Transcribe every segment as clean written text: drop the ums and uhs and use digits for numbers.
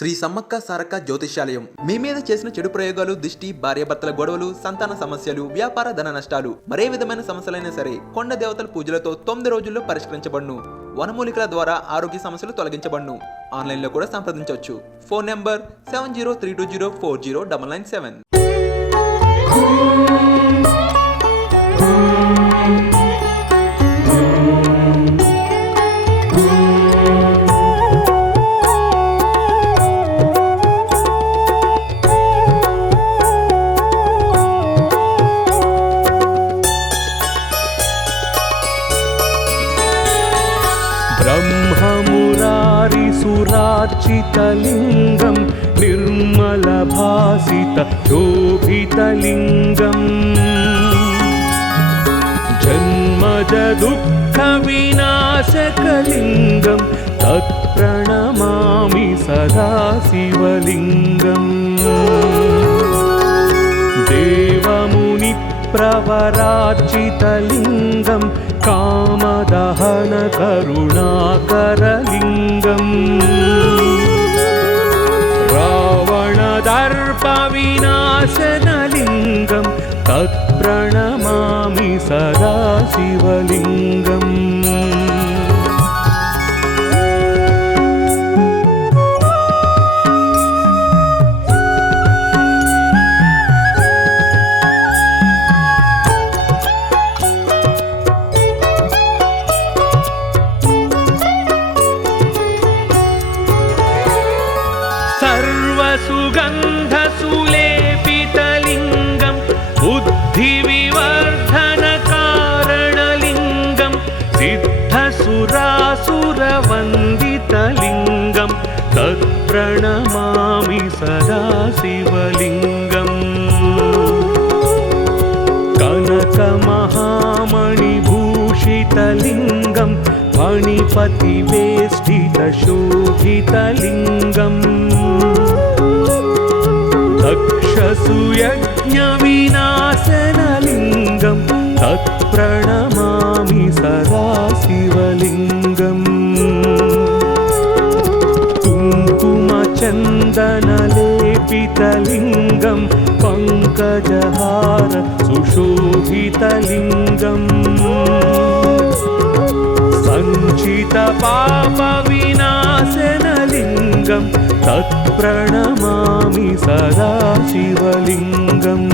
శ్రీ సమ్మక్క సారక్క జ్యోతిష్యాలయం మీ మీద చేసిన చెడు ప్రయోగాలు, దిష్టి, భార్యాభర్తల గొడవలు, సంతాన సమస్యలు, వ్యాపార ధన నష్టాలు, మరే విధమైన సమస్యలైనా సరే కొండ దేవతల పూజలతో 9 రోజుల్లో పరిష్కరించబడును. వనమూలికల ద్వారా ఆరోగ్య సమస్యలు తొలగించబడును. ఆన్లైన్లో కూడా సంప్రదించవచ్చు. Phone number 7032040997. ब्रह्ममुरारिसुरार्चितलिङ्गं निर्मलभासितशोभितलिङ्गम् जन्मजदुःखविनाशकलिङ्गं तत्प्रणमामि सदा शिवलिङ्गम् देवमुनिप्रवरार्चितलिङ्गं कामदहन करुणाकरलिङ्गम् रावणदर्पविनाशनलिङ्गं तत्प्रणमामि सदा शिवलिङ्गम् सर्वसुगन्धसुलेपितलिङ्गं बुद्धिविवर्धनकारणलिङ्गं सिद्धसुरासुरवन्दितलिङ्गं तत्प्रणमामि सदा शिवलिङ्गम् कनकमहामणिभूषितलिङ्गं फणिपतिवेष्टितशोभितलिङ्गम् तक्षसुयज्ञविनाशनलिङ्गं तत्प्रणमामि सदा शिवलिङ्गम् कुङ्कुमचन्दनलेपितलिङ्गं पङ्कजहार सुशोभितलिङ्गम् सञ्चितपापविनाशनलिङ्गं तत्प्रणमामि सदा शिवलिङ्गम्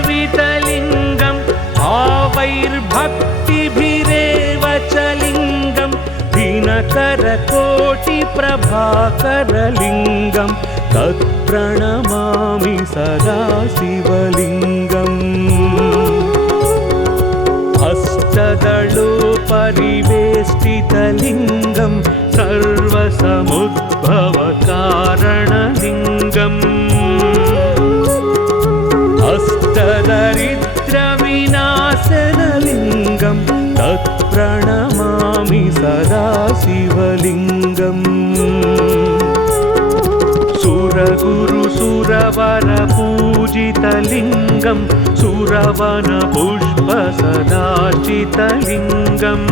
देवगणार्चितसेवितलिङ्गं भावैर्भक्तिभिरेव च लिङ्गं दिनकरकोटिप्रभाकरलिङ्गं तत्प्रणमामि सदा शिवलिङ्गम् अष्टदलोपरिवेष्टितलिङ्गं सर्वसमुद्भवकारणलिङ्गम् अष्टदरिद्रविनाशनलिङ्गं तत्प्रणमामि सदा शिवलिङ्गम् सुरगुरुसुरवरपूजितलिङ्गं सुरवनपुष्पसदार्चितलिङ्गम्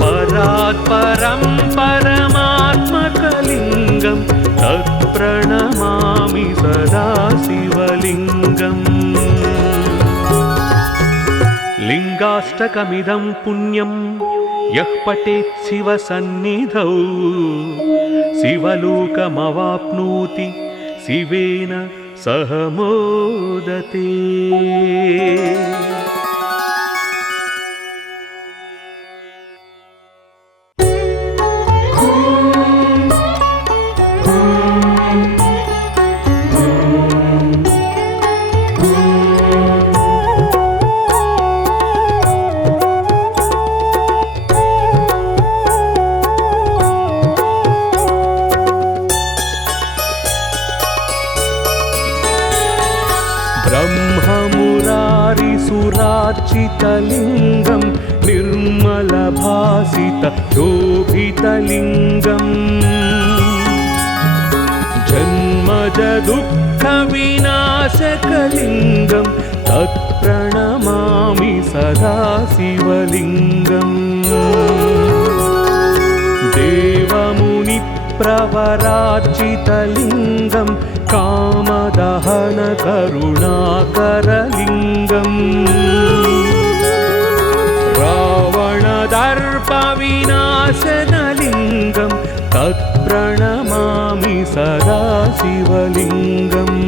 परात्परं परमात्मकलिङ्गं तत्प्रणमामि सदा शिवलिङ्गम् लिङ्गाष्टकमिदं पुण्यं यः पठेत् शिवसन्निधौ शिवलोकमवाप्नोति शिवेन सह मोदते। सिद्धसुरार्चितलिङ्गं निर्मलभासितशोभितलिङ्गम् जन्मजदुःखविनाशकलिङ्गं तत्प्रणमामि सदा शिवलिङ्गम् देवमुनिप्रवरार्चितलिङ्गं कामदहनकरुणाकरलिङ्गम् रावणदर्पविनाशनलिङ्गं तत्प्रणमामि सदा शिवलिङ्गम्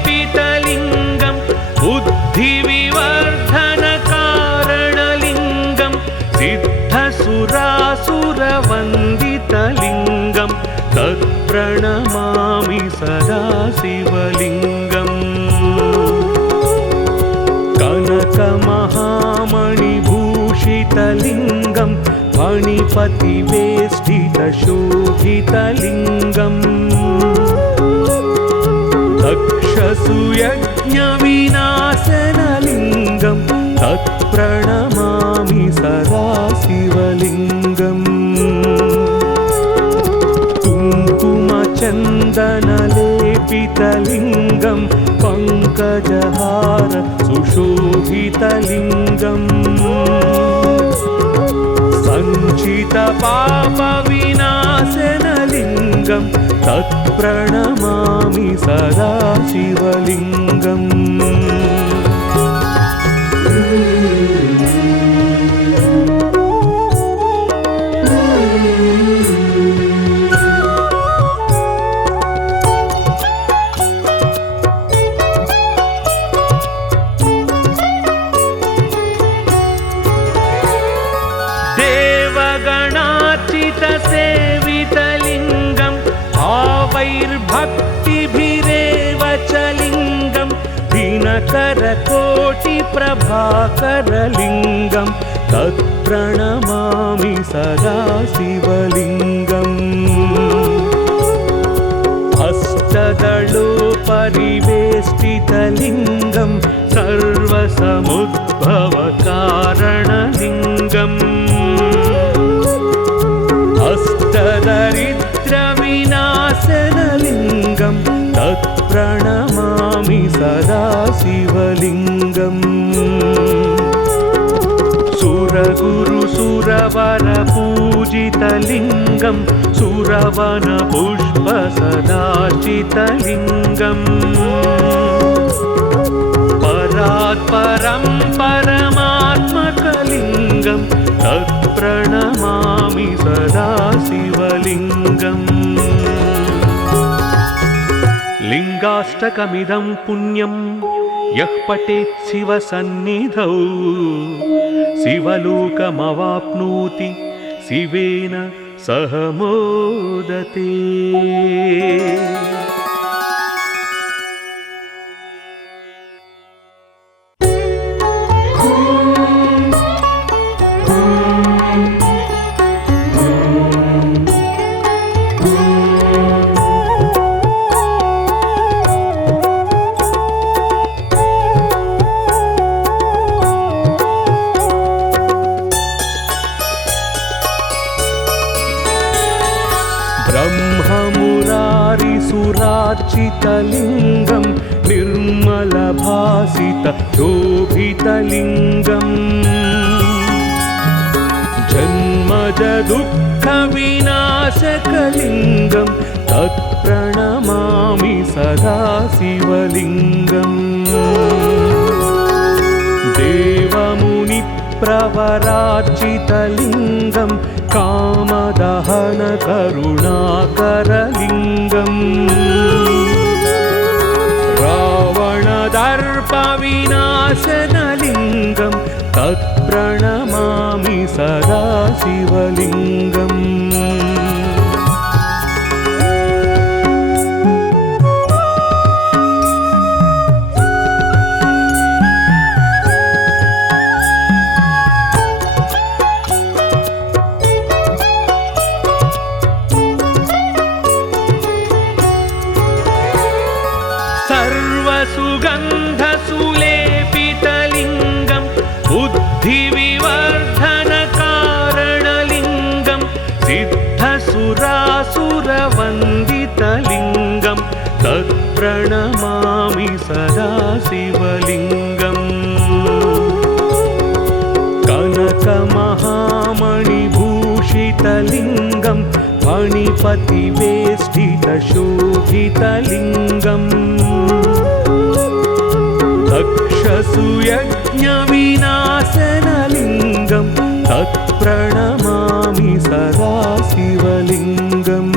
सर्वसुगन्धसुलेपितलिङ्गं बुद्धिविवर्धनकारणलिङ्गं सिद्धसुरासुरवन्दितलिङ्गं तत्प्रणमामि सदा शिवलिङ्गम् कनकमहामणिभूषितलिङ्गं फणिपतिवेष्टितशोभितलिङ्गम् तक्षसुयज्ञविनाशनलिङ्गं तत्प्रणमामि सदा शिवलिङ्गम् कुङ्कुमचन्दनलेपितलिङ्गं पङ्कजहार सुशोभितलिङ्गम् सञ्चितपापविनाशनलिङ्गं तत्प्रणमामि सदा शिवलिङ्गम् देवगणार्चितसेवितलिङ्गं भावैर्भक्तिभिरेव च लिङ्गं दिनकरकोटिप्रभाकरलिङ्गं तत्प्रणमामि सदा शिवलिङ्गम् अष्टदलोपरिवेष्टितलिङ्गं सर्वसमुद्भवकारणलिङ्गम् अष्टदरिद्रविनाशनलिङ्गं तत्प्रणमामि सदा शिवलिङ्गम् सुरगुरुसुरवरपूजितलिङ्गं सुरवनपुष्पसदार्चितलिङ्गम् परात्परं परमात्मकलिङ्गं तत्प्रणमामि सदा शिवलिङ्गम् लिङ्गाष्टकमिदं पुण्यं यः पठेत् शिवसन्निधौ शिवलोकमवाप्नोति शिवेन सह मोदते। ब्रह्ममुरारिसुरार्चितलिङ्गं निर्मलभासितशोभितलिङ्गम् जन्मजदुःखविनाशकलिङ्गं तत्प्रणमामि सदा शिवलिङ्गम् देवमुनिप्रवरार्चितलिङ्गं कामदहनकरुणाकरलिङ्गम् रावणदर्पविनाशनलिङ्गं तत्प्रणमामि सदा शिवलिङ्गम् सिद्धसुरासुरवन्दितलिङ्गं तत्प्रणमामि सदा शिवलिङ्गम् कनकमहामणिभूषितलिङ्गं फणिपतिवेष्टितशोभितलिङ्गम् दक्षसुयज्ञविनाशनलिङ्गं तत्प्रणमामि सदा शिवलिङ्गम्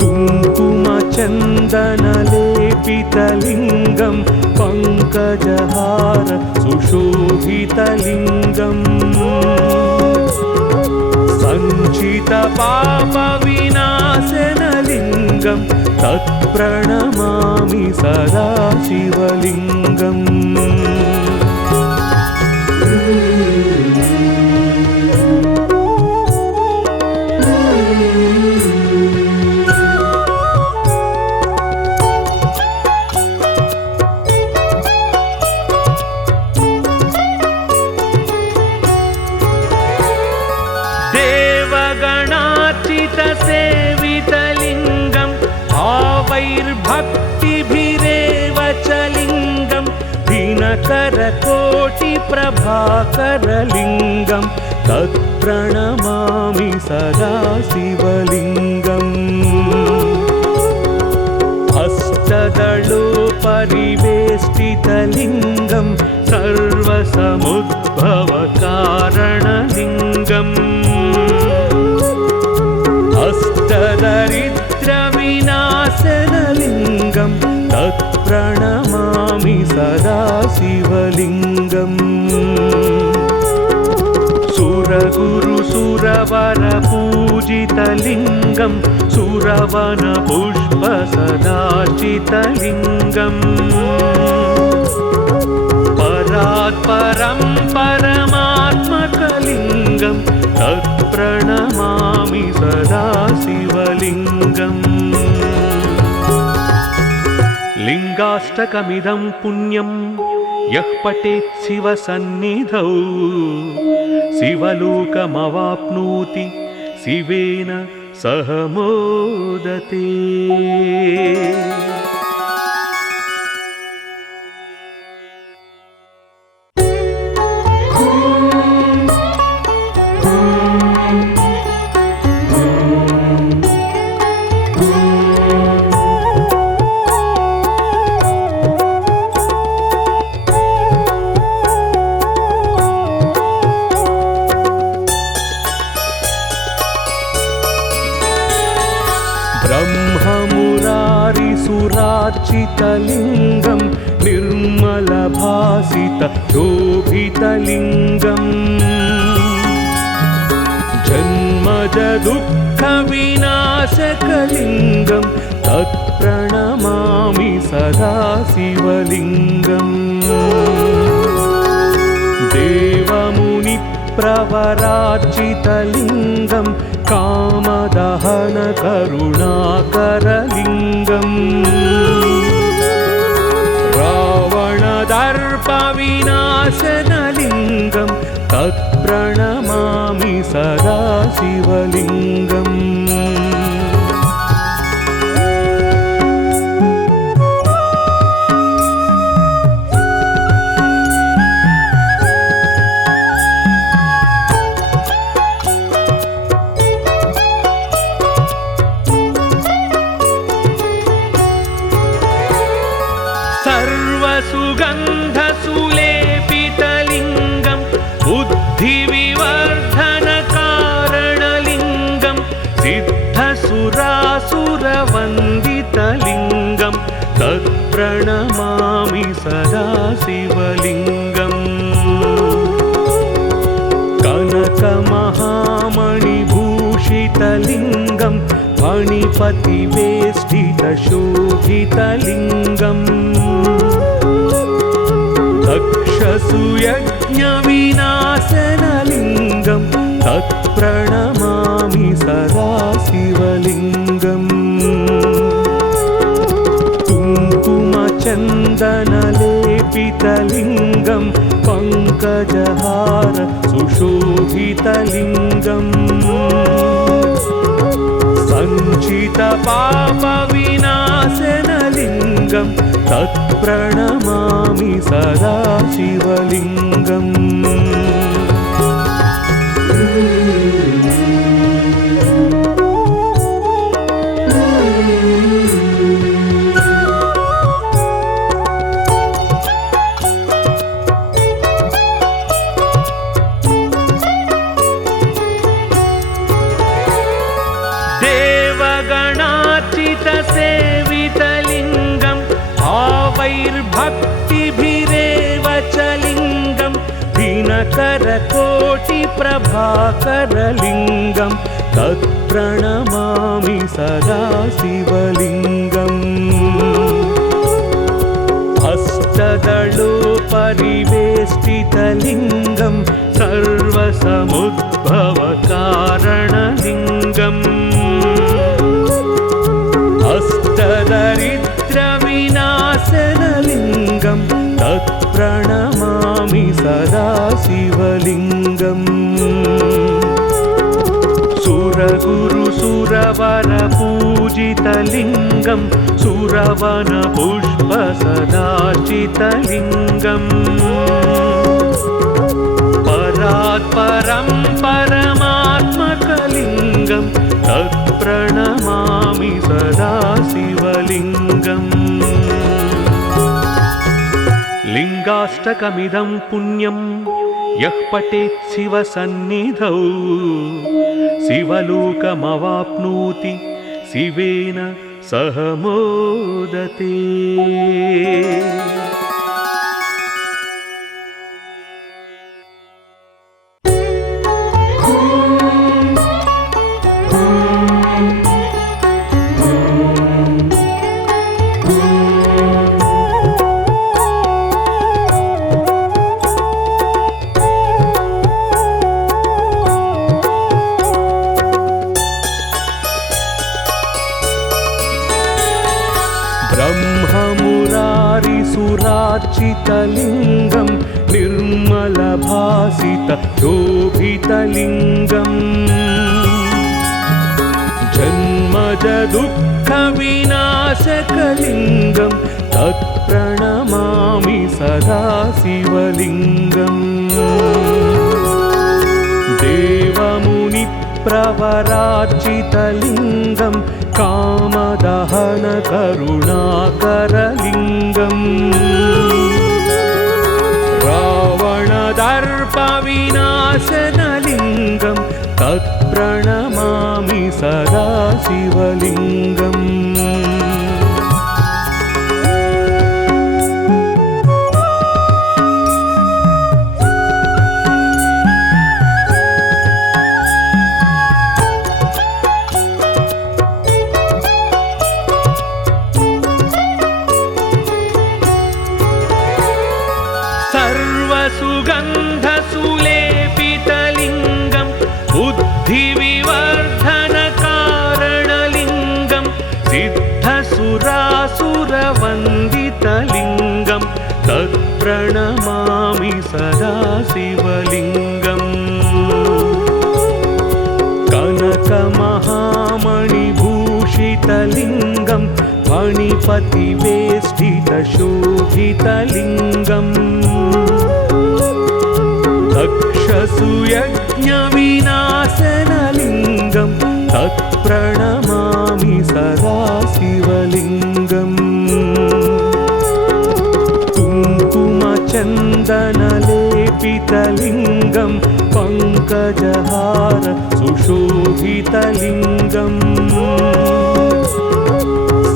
कुङ्कुमचन्दनलेपितलिङ्गं पङ्कजहार सुशोभितलिङ्गम् सञ्चितपापविनाशनलिङ्गं तत्प्रणमामि सदा शिवलिङ्गम् सेवितलिङ्गं भावैर्भक्तिभिरेव च लिङ्गं दिनकरकोटिप्रभाकरलिङ्गं तत्प्रणमामि सदा शिवलिङ्गम् अष्टदलोपरिवेष्टितलिङ्गं सर्वसमुद्भवकारणलिङ्गम् अष्टदरिद्रविनाशनलिङ्गं तत्प्रणमामि सदा शिवलिङ्गम् सुरगुरुसुरवरपूजितलिङ्गं सुरवनपुष्पसदाचितलिङ्गम् परात्परं परमात्मकलिङ्गं तत्प्रणमामि सदा शिवलिङ्गम् लिङ्गाष्टकमिदं पुण्यं यः पठेत् शिवसन्निधौ शिवलोकमवाप्नोति शिवेन सह मोदते। ब्रह्ममुरारिसुरार्चितलिङ्गं निर्मलभासितशोभितलिङ्गम् जन्मजदुःखविनाशकलिङ्गं तत्प्रणमामि सदा शिवलिङ्गम् देवमुनिप्रवरार्चितलिङ्गं कामदहनकरुणाकरलिङ्गम् रावणदर्पविनाशनलिङ्गं तत्प्रणमामि सदा शिवलिङ्गम् सर्वसुगन्धसुलेपितलिङ्गं बुद्धिविवर्धनकारणलिङ्गं सिद्धसुरासुरवन्दितलिङ्गं तत्प्रणमामि सदा शिवलिङ्गम् कनकमहामणिभूषितलिङ्गं फणिपतिवेष्टितशोभितलिङ्गम् दक्षसुयज्ञविनाशनलिङ्गं तत्प्रणमामि सदा शिवलिङ्गम् कुङ्कुमचन्दनलेपितलिङ्गं पङ्कज पङ्कजहार सुशोभितलिङ्गम् सञ्चितपापविनाशनलिङ्गं तत्प्रणमामि सदा शिवलिङ्गम्। सेवितलिङ्गं भावैर्भक्तिभिरेव च लिङ्गं दिनकरकोटिप्रभाकरलिङ्गं तत्प्रणमामि सदा शिवलिङ्गम्। अष्टदलोपरिवेष्टितलिङ्गं सर्वसमुद्भवकारणलिङ्गम् अष्टदरिद्रविनाशनलिङ्गं तत्प्रणमामि सदा शिवलिङ्गम्। सुरगुरुसुरवरपूजितलिङ्गं सुरवनपुष्पसदार्चितलिङ्गम् परात्परं परमात्मकलिङ्गं तत्प्रणमामि सदा शिवलिङ्गम्। लिङ्गाष्टकमिदं पुण्यं यः पठेत् शिवसन्निधौ शिवलोकमवाप्नोति शिवेन सह मोदते। ब्रह्ममुरारिसुरार्चितलिङ्गं निर्मलभासितशोभितलिङ्गम् जन्मजदुःखविनाशकलिङ्गं तत्प्रणमामि सदा शिवलिङ्गम्। देवमुनिप्रवरार्चितलिङ्गं कामदहनकरुणाकरलिङ्गम् रावणदर्पविनाशनलिङ्गं तत्प्रणमामि सदा शिवलिङ्गम्। सर्वसुगन्धसुलेपितलिङ्गं बुद्धिविवर्धनकारणलिङ्गं सिद्धसुरासुरवन्दितलिङ्गं तत्प्रणमामि सदा शिवलिङ्गम्। कनकमहामणिभूषितलिङ्गं फणिपतिवेष्टितशोभितलिङ्गम् दक्षसुयज्ञविनाशनलिङ्गं तत्प्रणमामि सदा शिवलिङ्गम्। कुङ्कुमचन्दनलेपितलिङ्गं पङ्कजहार सुशोभितलिङ्गम्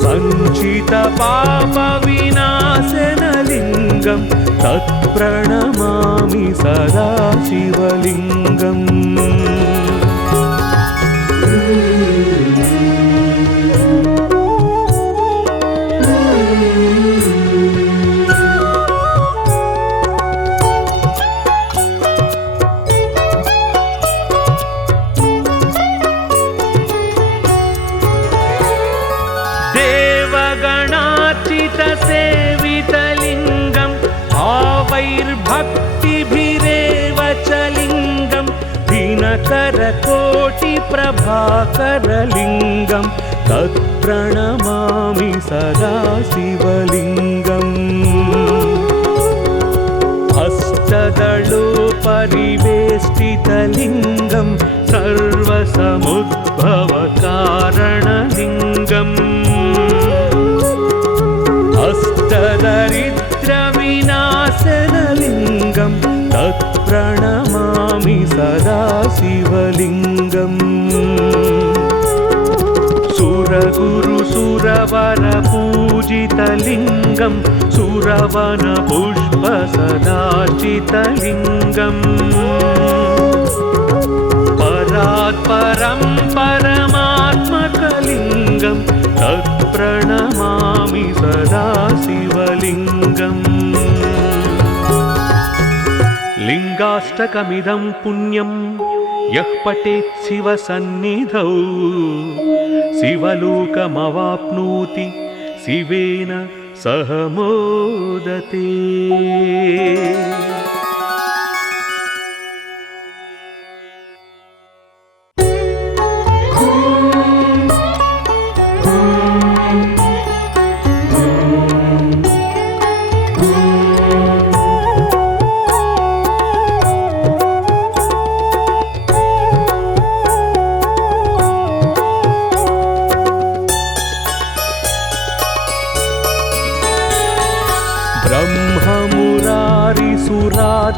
सञ्चितपापविनाशनलिङ्गं तत्प्रणमामि सदा शिवलिङ्गम्। सेवितलिङ्गं भावैर्भक्तिभिरे दिनकरकोटिप्रभाकरलिङ्गं तत्प्रणमामि सदा शिवलिङ्गम् अष्टदलोपरिवेष्टितलिङ्गं सर्वसमुद्भवकारणलिङ्गम् अष्टदरिद्रविनाशनलिङ्गं तत्प्रणमामि सदा शिवलिङ्गम् सुरगुरुसुरवरपूजितलिङ्गं सुरवनपुष्पसदाचितलिङ्गम् परात्परं परमात्मकलिङ्गं तत्प्रणमामि सदा शिवलिङ्गम् लिङ्गाष्टकमिदं पुण्यं यः पठेत् शिवसन्निधौ शिवलोकमवाप्नोति शिवेन सह मोदते।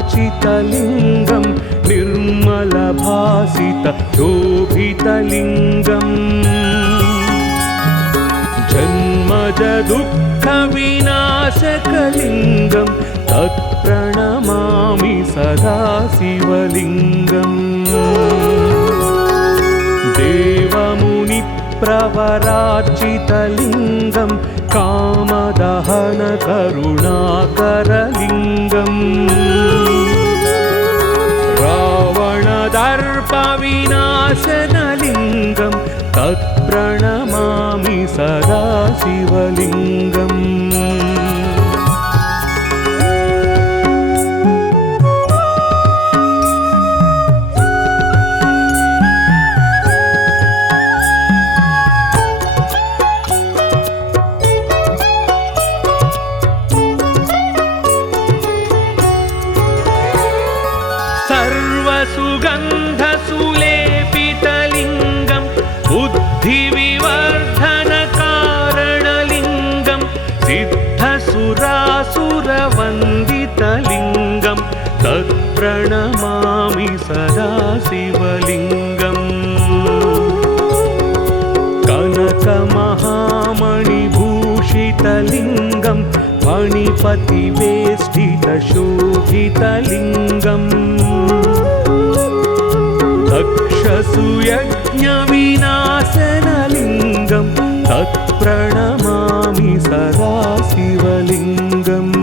ब्रह्ममुरारिसुरार्चितलिङ्गं निर्मलभासितशोभितलिङ्गम् जन्मजदुःखविनाशकलिङ्गं तत्प्रणमामि सदा शिवलिङ्गम् देवमुनिप्रवरार्चितलिङ्गं कामदहनकरुणाकरलिङ्गम् रावणदर्पविनाशनलिङ्गं तत्प्रणमामि सदा शिवलिङ्गम् सर्वसुगन्धसुलेपितलिङ्गं बुद्धिविवर्धनकारणलिङ्गं सिद्धसुरासुरवन्दितलिङ्गं तत्प्रणमामि सदा शिवलिङ्गम् कनकमहामणिभूषितलिङ्गं फणिपतिवेष्टितशोभितलिङ्गम् तक्षसुयज्ञविनाशनलिङ्गं तत्प्रणमामि सदा शिवलिङ्गम्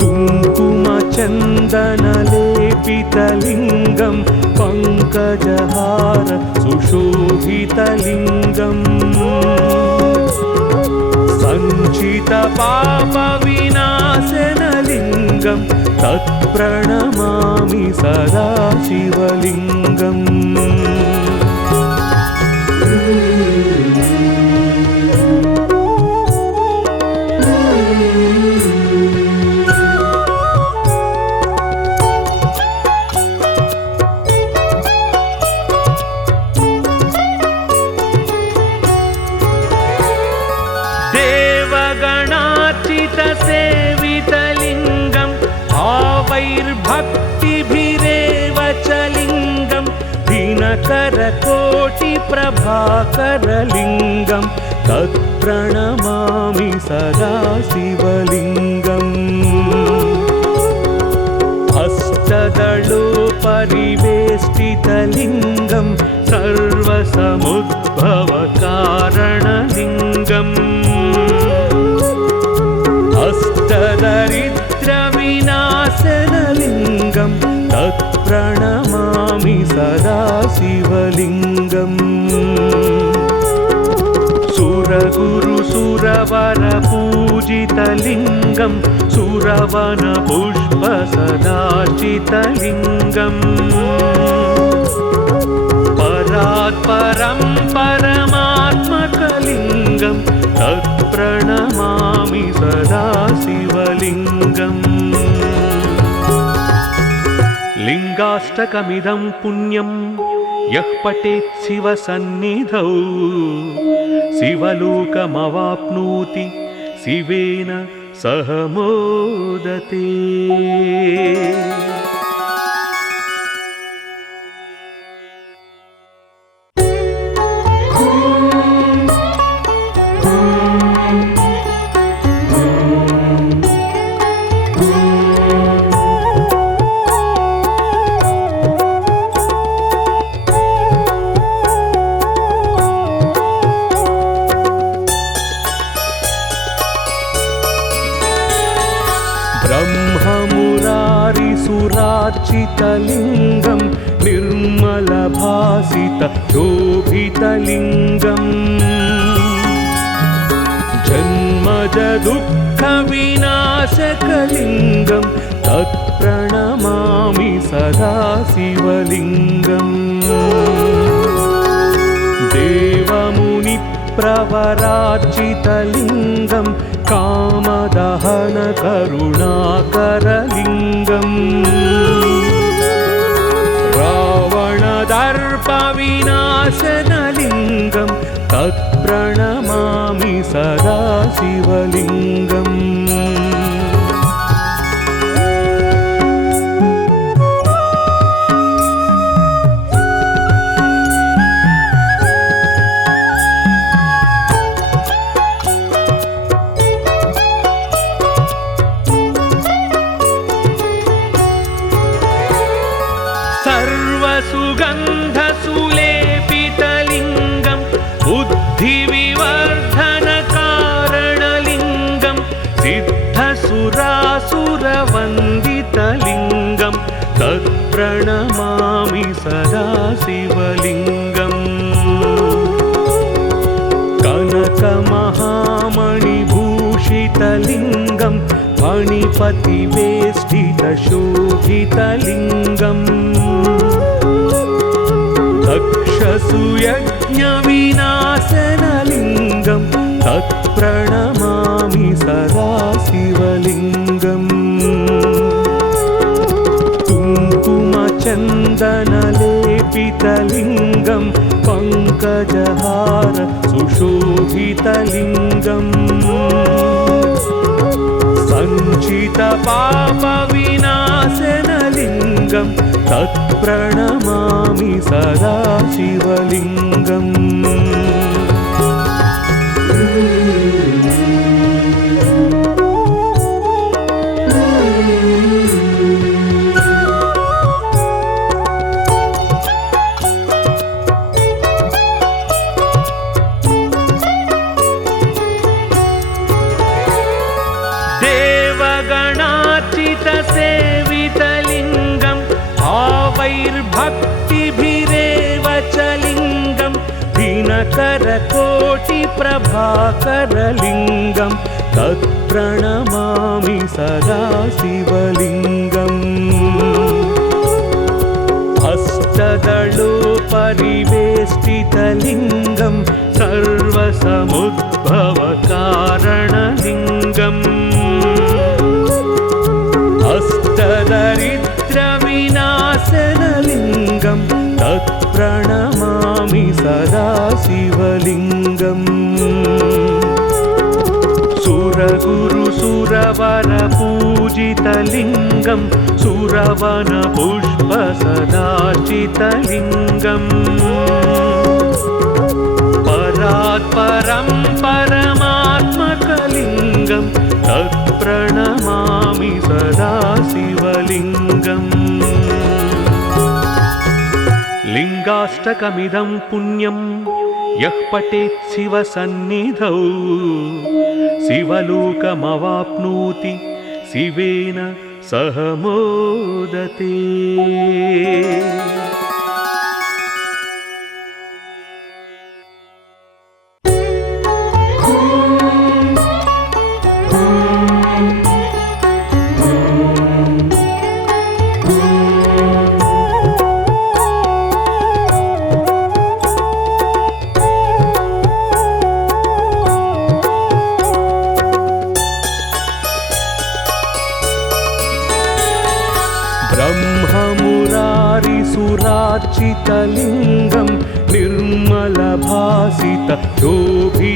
कुङ्कुमचन्दनलेपितलिङ्गं पङ्कजहार सुशोभितलिङ्गम् सञ्चितपापविनाशनलिङ्गं तत्प्रणमामि सदा शिवलिङ्गम् देवगणार्चितसेवितलिङ्गं भावैर्भक्तिभिरेव च लिङ्गं दिनकरकोटिप्रभाकरलिङ्गं तत्प्रणमामि सदा शिवलिङ्गम् अष्टदलोपरिवेष्टितलिङ्गं सर्वसमुद्भवकारणलिङ्गम् अष्टदरिद्रविनाशनलिङ्गं तत्प्रणमामि सदा शिवलिङ्गम् सुरगुरुसुरवरपूजितलिङ्गं सुरवन पुष्प सदाचितलिङ्गम् परात्परं परमात्मकलिङ्गं तत्प्रणमामि सदा शिवलिङ्गम् लिङ्गाष्टकमिदं पुण्यं यः पठेत् शिवसन्निधौ शिवलोकमवाप्नोति शिवेन सह मोदते। ब्रह्ममुरारिसुरार्चितलिङ्गं निर्मलभासितशोभितलिङ्गम् जन्मजदुःखविनाशकलिङ्गं तत्प्रणमामि सदा शिवलिङ्गम् देवमुनिप्रवरार्चितलिङ्गं कामदहन करुणाकरलिङ्गम् रावणदर्पविनाशनलिङ्गं तत्प्रणमामि सदा शिवलिङ्गम् सर्वसुगन्धसुलेपितलिङ्गं बुद्धिविवर्धनकारणलिङ्गं सिद्धसुरासुरवन्दितलिङ्गं तत्प्रणमामि सदा शिवलिङ्गम् कनकमहामणिभूषितलिङ्गं फणिपतिवेष्टितशोभितलिङ्गम् तक्षसुयज्ञविनाशनलिङ्गं तत्प्रणमामि सदा शिवलिङ्गम् कुङ्कुमचन्दनलेपितलिङ्गं पङ्कजहार सुशोभितलिङ्गम् सञ्चितपापविनाशनलिङ्गं तत्प्रणमामि सदा शिवलिङ्गम् देवगणार्चितसेवितलिङ्गं भावैर्भक्तिभिरेव च लिङ्गं दिनकरकोटिप्रभाकरलिङ्गं तत्प्रणमामि सदा शिवलिङ्गम् अष्टदलोपरिवेष्टितलिङ्गं सर्वसमुद्भवकारणलिङ्गम् अष्टदरिद्रविनाशनलिङ्गं तत्प्रणमामि सदा शिवलिङ्गम् सुरगुरुसुरवरपूजितलिङ्गं सुरवनपुष्पसदाचितलिङ्गम् परात्परं परमात्मकलिङ्गं तत्प्रणमामि सदा शिवलिङ्गम् लिङ्गाष्टकमिदं पुण्यं यः पठेत् शिवसन्निधौ शिवलोकमवाप्नोति शिवेन सह मोदते।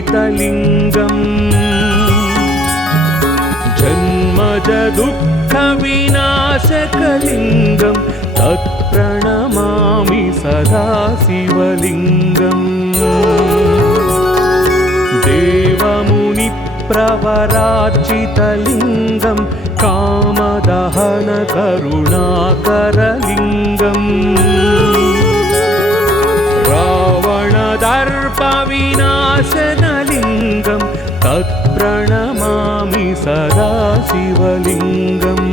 शोभितलिङ्गम् जन्मज दुःखविनाशकलिङ्गं तत्प्रणमामि सदा शिवलिङ्गम् देवमुनिप्रवरार्चितलिङ्गं कामदहनकरुणाकरलिङ्गम् रावणदर्पविनाशनलिङ्गं तत्प्रणमामि सदा शिवलिङ्गम्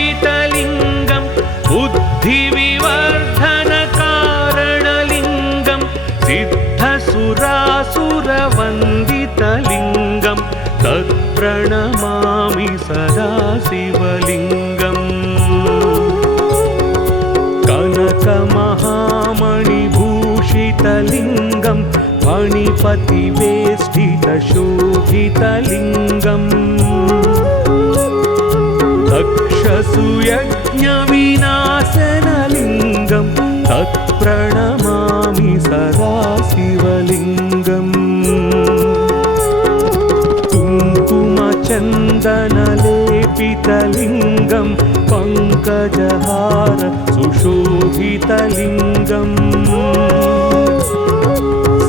सर्वसुगन्धसुलेपितलिङ्गं बुद्धिविवर्धनकारणलिङ्गं सिद्धसुरासुरवन्दितलिङ्गं तत्प्रणमामि सदा शिवलिङ्गम् कनकमहामणिभूषितलिङ्गं फणिपतिवेष्टितशोभितलिङ्गम् दक्षसुयज्ञविनाशनलिङ्गं तत्प्रणमामि सदा शिवलिङ्गम् कुङ्कुमचन्दनलेपितलिङ्गं पङ्कजहार सुशोभितलिङ्गम्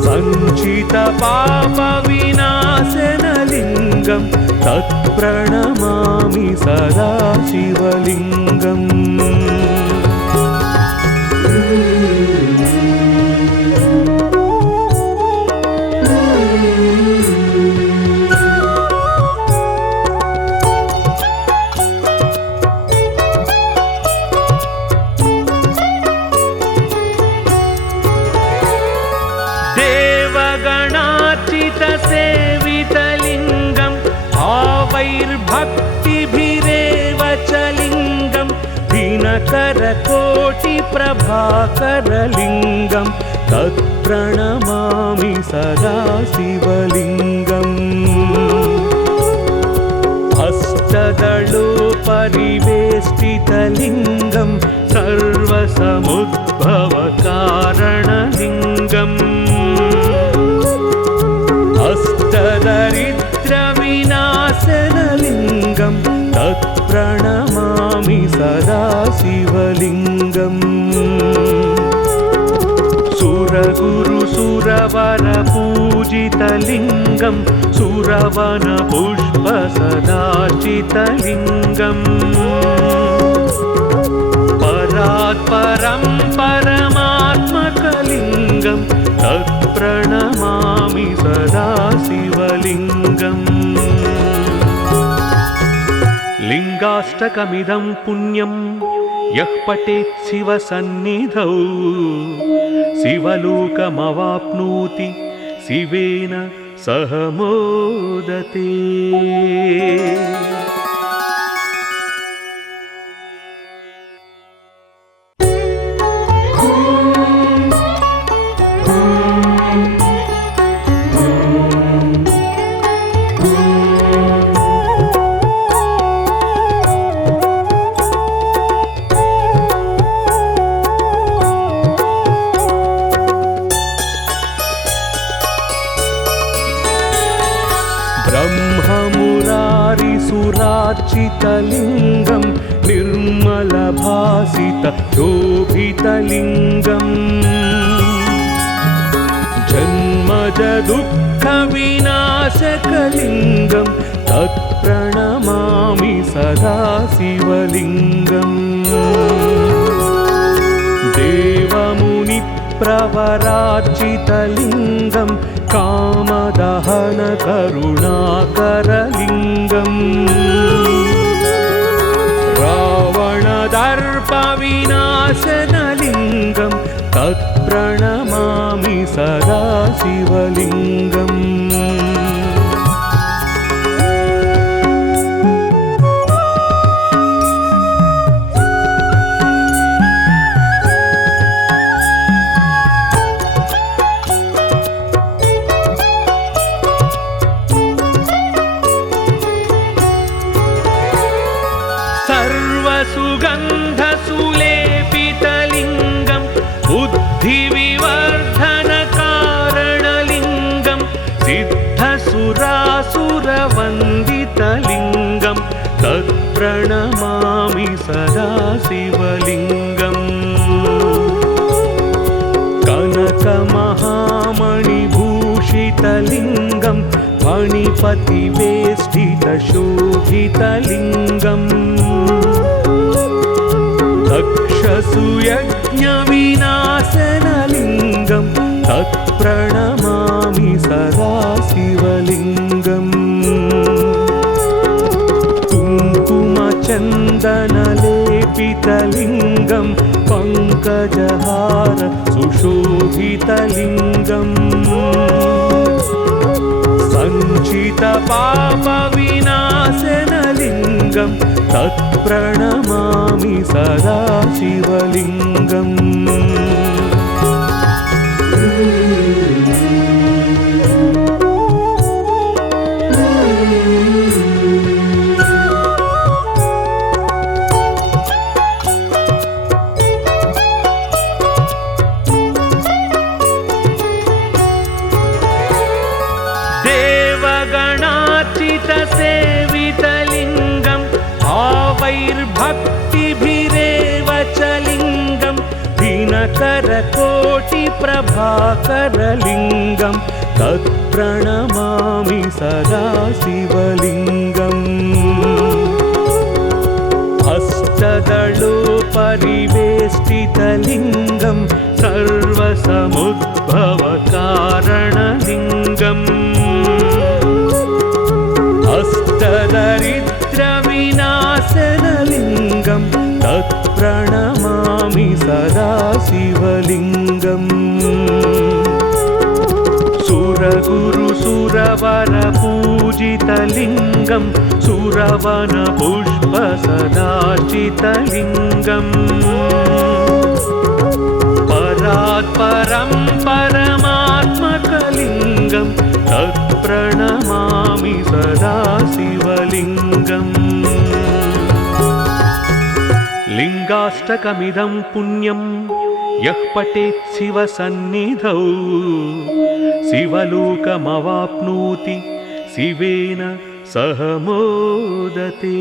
सञ्चितपापविनाशनलिङ्गं तत्प्रणमामि सदा शिवलिङ्गम् देवगणार्चितसेवितलिङ्गं भावैर्भक्तिभिरेव च लिङ्गं दिनकरकोटिप्रभाकरलिङ्गं तत्प्रणमामि सदा शिवलिङ्गम् अष्टदलोपरिवेष्टितलिङ्गं सर्वसमुद्भवकारणलिङ्गम् अष्टदरिद्रविनाशनलिङ्गं तत्प्रणमामि सदा शिवलिङ्गम् सुरगुरुसुरवरपूजितलिङ्गं सुरवनपुष्पसदार्चितलिङ्गम् परात्परं परमात्मकलिङ्गं तत्प्रणमामि सदा शिवलिङ्गम् लिङ्गाष्टकमिदं पुण्यं यः पठेत् शिवसन्निधौ शिवलोकमवाप्नोति शिवेन सह मोदते। ब्रह्ममुरारिसुरार्चितलिङ्गं निर्मलभासितशोभितलिङ्गम् जन्मजदुःखविनाशकलिङ्गं तत्प्रणमामि सदा शिवलिङ्गम् देवमुनिप्रवरार्चितलिङ्गं कामदहनकरुणाकरलिङ्गम् रावणदर्पविनाशनलिङ्गं तत्प्रणमामि सदा शिवलिङ्गम् सर्वसुगन्धसुलेपितलिङ्गं बुद्धिविवर्धनकारणलिङ्गं सिद्धसुरासुरवन्दितलिङ्गं तत्प्रणमामि सदा शिवलिङ्गम् कनकमहामणिभूषितलिङ्गं फणिपतिवेष्टितशोभितलिङ्गम् दक्षसुयज्ञविनाशनलिङ्गं तत्प्रणमामि सदा शिवलिङ्गम् कुङ्कुमचन्दनलेपितलिङ्गं पङ्कजहार सुशोभितलिङ्गम् सञ्चितपापविनाशनलिङ्गं तत्प्रणमामि सदा शिवलिङ्गम् सेवितलिङ्गं भावैर्भक्तिभिरेव च लिङ्गं दिनकरकोटिप्रभाकरलिङ्गं तत्प्रणमामि सदा शिवलिङ्गम् अष्टदलोपरिवेष्टितलिङ्गं सर्वसमुद्भवकारणलिङ्गम् अष्टदरिद्रविनाशनलिङ्गं तत्प्रणमामि सदा शिवलिङ्गम् सुरगुरुसुरवरपूजितलिङ्गं सुरवनपुष्पसदाचितलिङ्गम् परात्परं परमात्मकलिङ्गं तत्प्रणमामि सदा शिवलिङ्गम् लिङ्गाष्टकमिदं पुण्यं यः पठेत् शिवसन्निधौ शिवलोकमवाप्नोति शिवेन सह मोदते।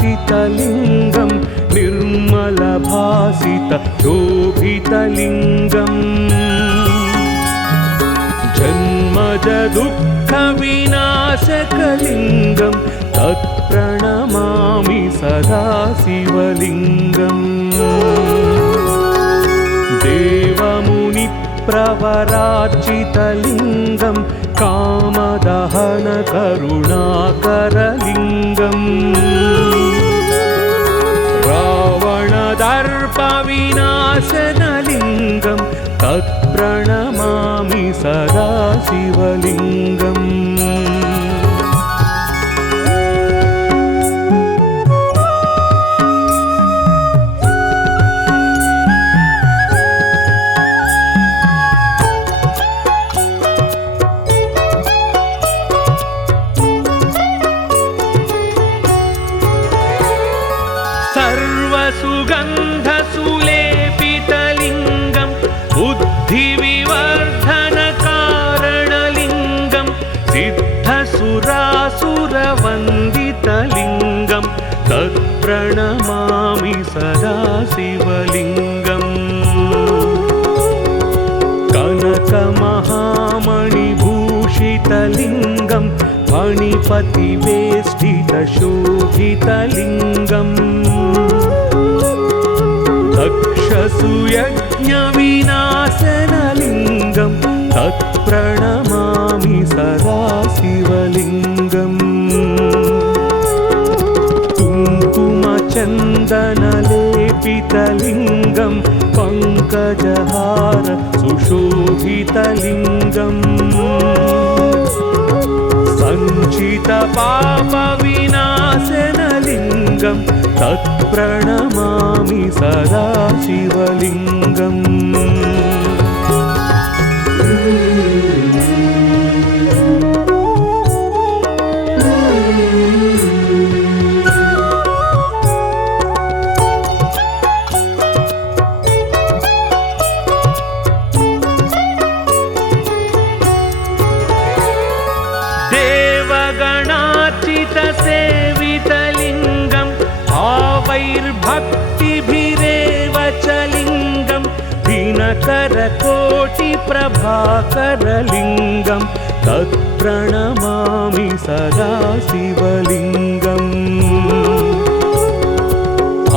ब्रह्ममुरारिसुरार्चितलिङ्गं निर्मलभासितशोभितलिङ्गम् जन्मजदुःखविनाशकलिङ्गं तत्प्रणमामि सदा शिवलिङ्गम् देवमुनिप्रवरार्चितलिङ्गं कामदहनकरुणाकरलिङ्गम् रावणदर्पविनाशनलिङ्गं तत्प्रणमामि सदा शिवलिङ्गम् सर्वसुगन्धसुलेपितलिङ्गं बुद्धिविवर्धनकारणलिङ्गं सिद्धसुरासुरवन्दितलिङ्गं तत्प्रणमामि सदा शिवलिङ्गम् कनकमहामणिभूषितलिङ्गं फणिपतिवेष्टितशोभितलिङ्गम् दक्षसुयज्ञविनाशनलिङ्गं तत्प्रणमामि सदा शिवलिङ्गम् चन्दनलेपितलिङ्गं पङ्कजहार सुशोभितलिङ्गम् सञ्चितपापविनाशनलिङ्गं तत्प्रणमामि सदा शिवलिङ्गम् सेवितलिङ्गं भावैर्भक्तिभिरेव च लिङ्गं दिनकरकोटिप्रभाकरलिङ्गं तत्प्रणमामि सदा शिवलिङ्गम्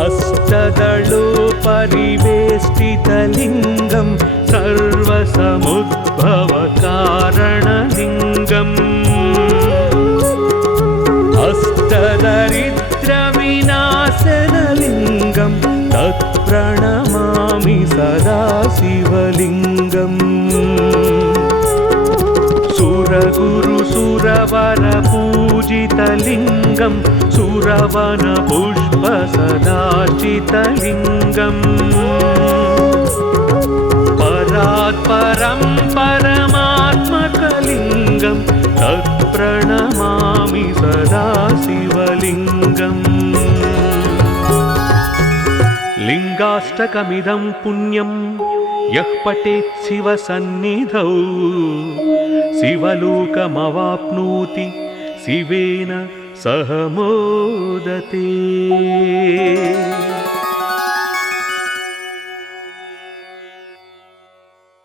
अष्टदलोपरिवेष्टितलिङ्गं सर्वसमुद्भवकारणलिङ्गम् अष्टदरिद्रविनाशनलिङ्गं तत्प्रणमामि सदा शिवलिङ्गम् सुरगुरुसुरवरपूजितलिङ्गं सुरवनपुष्पसदाचितलिङ्गम् परात्परं परमात्मकलिङ्गं तत्प्रणमामि सदा शिवलिङ्गम् लिङ्गाष्टकमिदं पुण्यं यः पठेत् शिवसन्निधौ शिवलोकमवाप्नोति शिवेन सह मोदते।